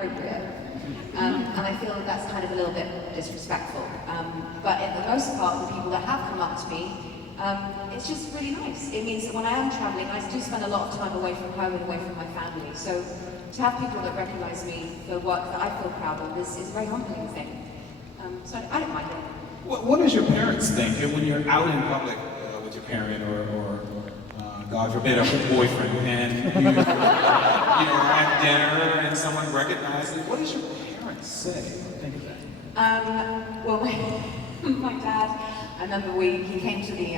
inappropriate. And I feel that that's kind of a little bit disrespectful. But in the most part, the people that have come up to me, it's just really nice. It means that when I am traveling, I do spend a lot of time away from home and away from my family. So to have people that recognize me for work that I feel proud of is a very humbling thing. So I don't mind it. What does your parents think when you're out in public with your parent or God forbid, a boyfriend, and you are at dinner and someone recognizes? What does your parents say? Think of that. Well, my dad, I remember he came to the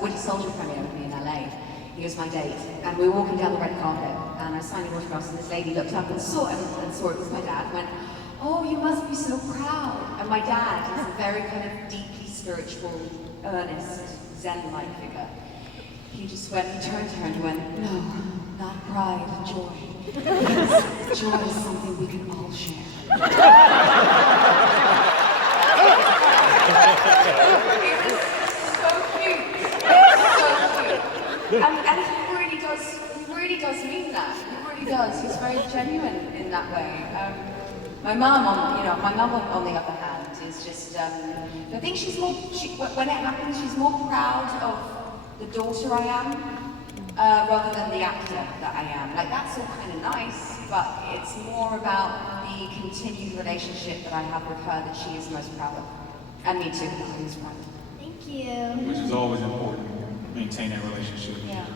Winter Soldier premiere with me in LA. He was my date, and we were walking down the red carpet, and I was signing autographs, and this lady looked up and saw it was my dad, and went, "Oh, you must be so proud." And my dad is a very kind of deeply spiritual, earnest, Zen-like figure. He turned to her and he went, "No, not pride, joy. Because joy is something we can all share." It was so cute. So cute. And he really does mean that. He really does. He's very genuine in that way. My mum, on the other hand, is just, I think when it happens, she's more proud of the daughter I am, rather than the actor that I am. Like, that's all kind of nice, but it's more about the continued relationship that I have with her that she is most proud of. And me too, I'm most proud of. Thank you. Which is always important, maintain that relationship with Yeah.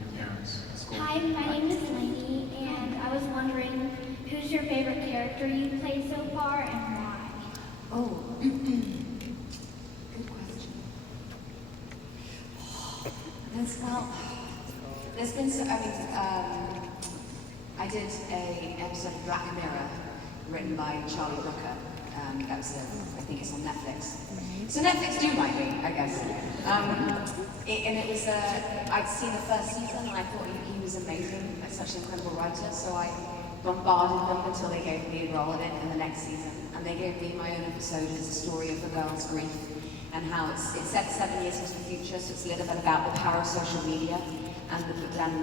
your parents. That's cool. Hi, my name is Lainey, and I was wondering, who's your favorite character you've played so far, and why? Oh, good question. There's been so, I did an episode of Black Mirror written by Charlie Brooker. That was, I think it's on Netflix. So Netflix do like me, I guess. And it was, I'd seen the first season and I thought he was amazing, like such an incredible writer, so I bombarded them until they gave me a role in it in the next season. And they gave me my own episode as a story of a girl's grief and how it's set 7 years into the future, so it's a little bit about the power of social media. And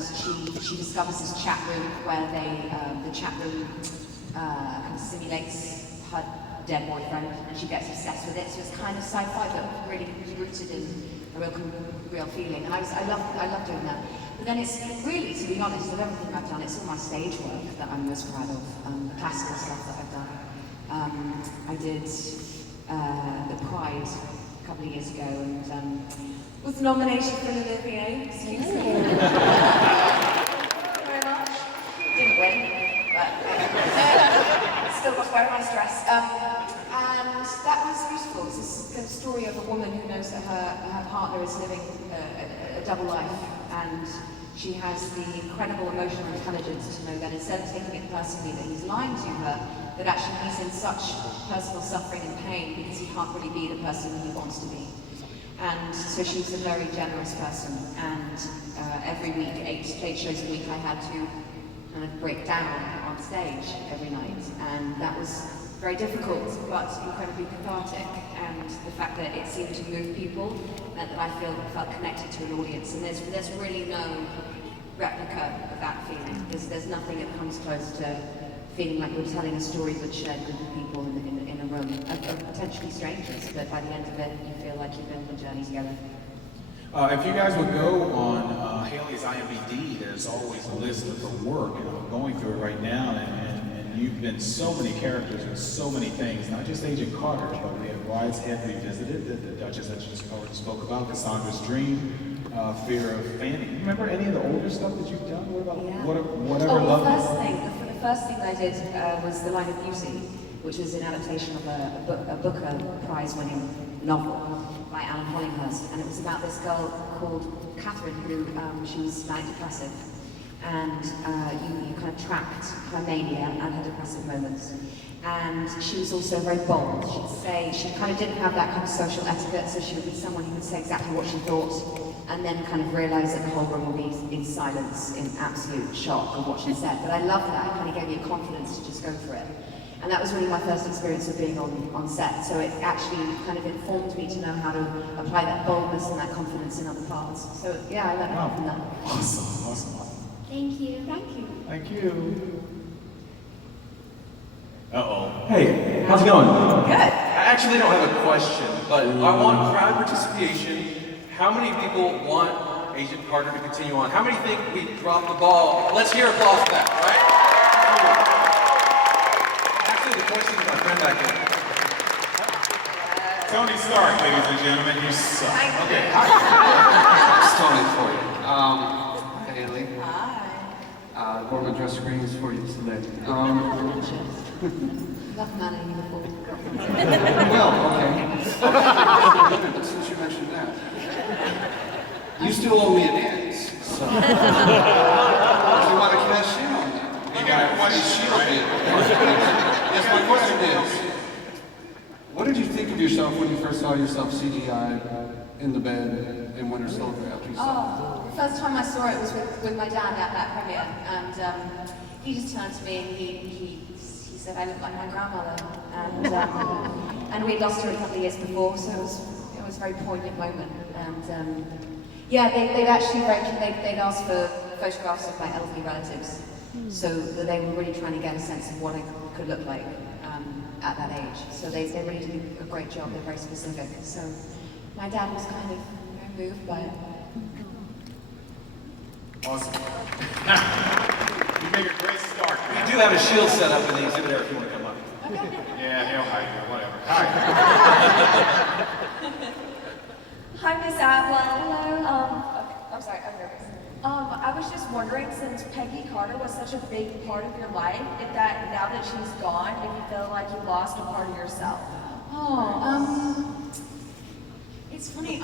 she discovers this chat room where the chat room kind of simulates her dead boyfriend, and she gets obsessed with it. So it's kind of sci-fi, but really rooted in a real feeling. And I love doing that. But then it's really, to be honest, of everything I've done, it's all my stage work that I'm most proud of. The classical stuff that I've done. I did the Pride a couple of years ago, and was nominated for an Olivier. Excuse me. Thank you very much. Didn't win, but still got to wear my dress. And that was beautiful. It's a story of a woman who knows that her partner is living a double life, and she has the incredible emotional intelligence to know that instead of taking it personally that he's lying to her, that actually he's in such personal suffering and pain because he can't really be the person he wants to be. And so she's a very generous person, and every week, eight shows a week, I had to kind of break down on stage every night, and that was very difficult, but incredibly cathartic. And the fact that it seemed to move people meant that I felt connected to an audience, and there's really no replica of that feeling. There's nothing that comes close to feeling like you're telling a story with shared group of people in a room, potentially strangers, but by the end of it, you feel like you've been on a journey together. If you guys would go on Hayley's IMDb, there's always a list of her work, and I'm going through it right now, and you've been so many characters and so many things, not just Agent Carter, but we have Bride's Head Revisited, the Duchess that you spoke about, Cassandra's Dream, Fear of Fanny. Remember any of the older stuff that you've done? What about whatever love? The first thing I did was The Line of Beauty, which was an adaptation of a Booker Prize-winning novel by Alan Hollinghurst, and it was about this girl called Catherine who she was manic depressive, and you kind of tracked her mania and her depressive moments. And she was also very bold. She kind of didn't have that kind of social etiquette, so she would be someone who would say exactly what she thought, and then kind of realise that the whole room would be in silence, in absolute shock of what she said. But I loved that. It kind of gave me a confidence to just go for it. And that was really my first experience of being on set. So it actually kind of informed me to know how to apply that boldness and that confidence in other parts. So yeah, I learned a lot from that. Awesome. Thank you. Thank you. Thank you. Uh-oh. Hey, how's it going? Good. I actually don't have a question, but I want crowd participation. How many people want Agent Carter to continue on? How many think we dropped the ball? Let's hear applause for that, all right? Actually, the question is my friend back here. Tony Stark, ladies and gentlemen, you suck. Okay. It's Tony for you. Hi, Hayley. Hi. Wore my dress greens for you today. Love man in uniform. Well, okay. Since you mentioned that. You still owe me a dance, so. If you want to cash in on that. You got a question, right? Yes, my question is, what did you think of yourself when you first saw yourself CGI in the bed in Winter Soldier after you saw it? The first time I saw it was with my dad at that premiere, and he just turned to me and he said I look like my grandmother, and we'd lost her a couple of years before, so it was a very poignant moment. And yeah, they'd actually they'd asked for photographs of my elderly relatives, so that they were really trying to get a sense of what I could look like at that age. So they really did a great job. They're very specific. So my dad was kind of very moved by it. Awesome. You make a great start. We do have a shield set up in the exhibit area if you want to come up. Yeah, he'll hide you, whatever. Hi. Hi, Miss Atwell. Hello. I'm sorry, I'm nervous. I was just wondering, since Peggy Carter was such a big part of your life, if that now that she's gone, if you feel like you lost a part of yourself. It's funny.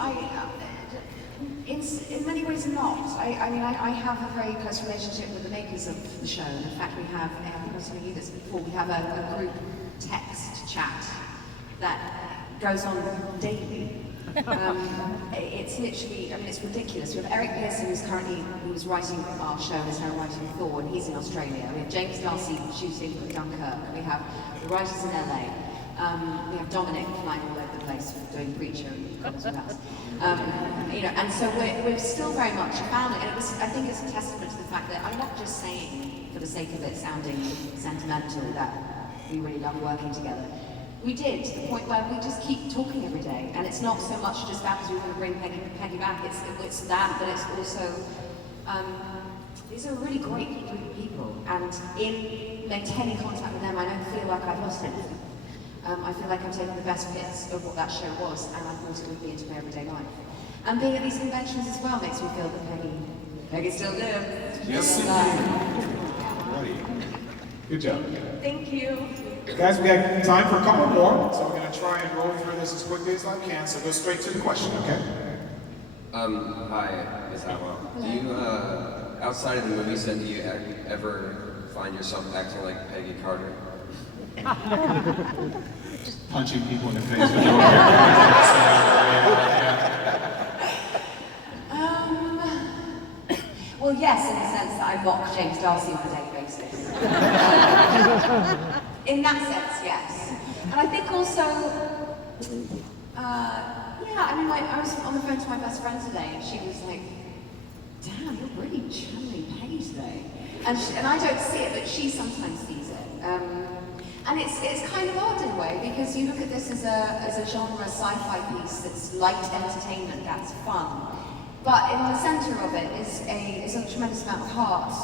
In many ways, not. I mean, I have a very close relationship with the makers of the show. And in fact, we have, I think I was telling you this before, we have a group text chat that goes on daily. It's literally, I mean, it's ridiculous. We have Eric Pearson, who was writing our show and is now writing Thor, and he's in Australia. We have James Darcy shooting for Dunkirk. We have the writers in LA. We have Dominic flying all over the place doing Preacher and Gods with Us. And so we're still very much a family, and I think it's a testament to the fact that I'm not just saying for the sake of it sounding sentimental that we really love working together. We did, to the point where we just keep talking every day, and it's not so much just that because we want to bring Peggy back, it's that, but it's also, these are a really great group of people, and in maintaining contact with them, I don't feel like I've lost anything. I feel like I've taken the best bits of what that show was, and I've brought it with me into my everyday life. And being at these conventions as well makes me feel that Peggy's still there. Yes, indeed. Right. Good job. Thank you. Guys, we have time for a couple more, so we're going to try and roll through this as quickly as I can, so go straight to the question, okay? Hi, Ms. Atwell. Do you, outside of the movie set, do you ever find yourself acting like Peggy Carter? Just punching people in the face with your hair. Well, yes, in the sense that I mock James Darcy on a daily basis. In that sense, yes. And I think also, I mean, I was on the phone to my best friend today, and she was like, "Damn, you're really channeling Peggy today." And I don't see it, but she sometimes sees it. And it's kind of odd in a way, because you look at this as a genre sci-fi piece that's light entertainment, that's fun. But in the centre of it is a tremendous amount of heart.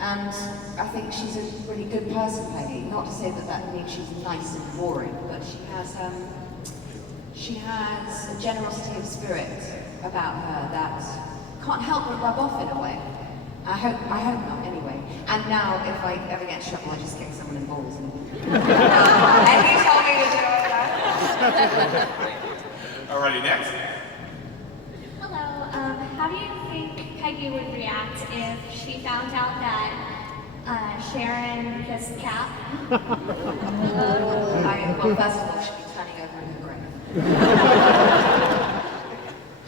And I think she's a really good person, Peggy. Not to say that means she's nice and boring, but she has a generosity of spirit about her that can't help but rub off in a way. I hope not, anyway. And now, if I ever get in trouble, I just kick someone in the balls. And you told me to do it. Alrighty, next. Hello. How do you think Peggy would react if she found out that Sharon kissed Cap? Well, first of all, she'd be turning over in her grave.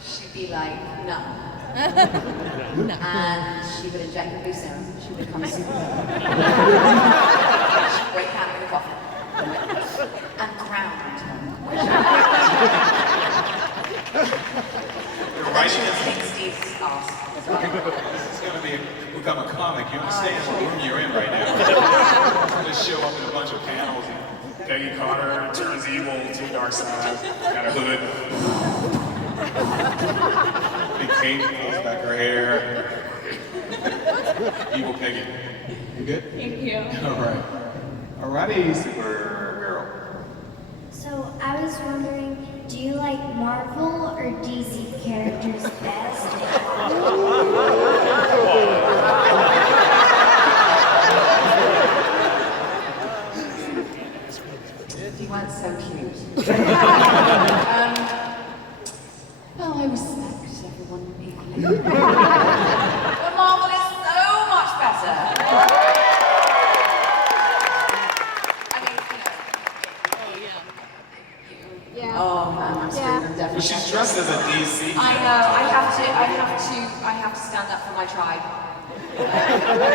She'd be like, no. And she would inject the blue serum. She would become super. She'd break out of the coffin and ground her. You're writing She'd this. take Steve's ass. This is going to become a comic. You understand what room you're in right now. Just show up in a bunch of panels and Peggy Carter turns evil to dark side, got a hood. Big cape, pulls back her hair. Evil Peggy. You good? Thank you. All right. Alrighty, Supergirl. So I was wondering, do you like Marvel or DC characters best? You weren't so cute. Well, I respect everyone equally. But Marvel is so much better. I mean, you know. Oh man, I'm screwed. I'm definitely. But she's dressed as a DC. I know. I have to stand up for my tribe. I'm going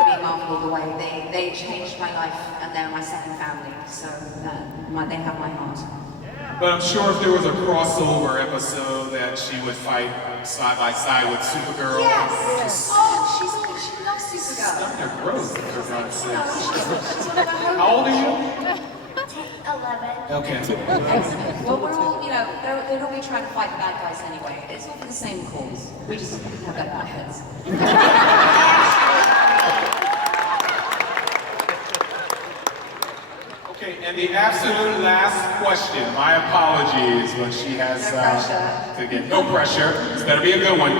to be Marvel all the way. They changed my life, and they're my second family. So they have my heart. But I'm sure if there was a crossover episode that she would fight side by side with Supergirl. Yes. Oh, she loves Supergirl. Stunning her growth, for God's sake. She's one of my homies. How old are you? 11. Okay. Excellent. Well, we're all, they'd all be trying to fight the bad guys anyway. It's all for the same cause. We just have better outfits. Okay, and the absolute last question. My apologies, but she has No pressure. to get no pressure. This better be a good one.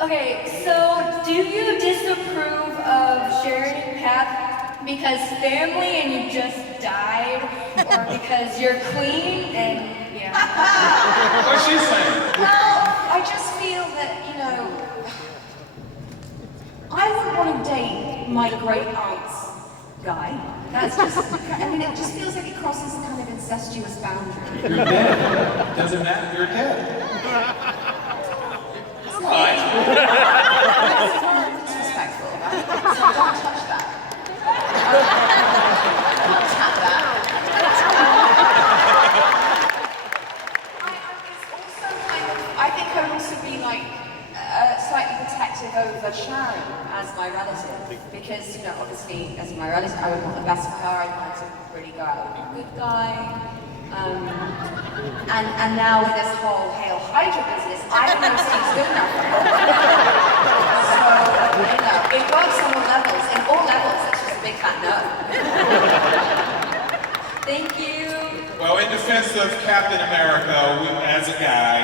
Okay, so do you disapprove of Sharon and Pat because family and you just died, or because you're queen and yeah? What's she saying? Well, I just feel that, I wouldn't want to date my great aunt's guy. That's just, it just feels like it crosses a kind of incestuous boundary. You're dead. Doesn't matter. You're dead. Come on. That's disrespectful, right? So don't touch that. Don't tap that. It's also I think I would also be slightly protective over Sharon as my relative, because obviously as my relative I would want the best for her. I want her to really go out with a good guy. And now with this whole Hail Hydra business, I don't know if Steve's good enough for her. So it works on all levels. In all levels, it's just a big fat no. Thank you. Well, in defense of Captain America, as a guy,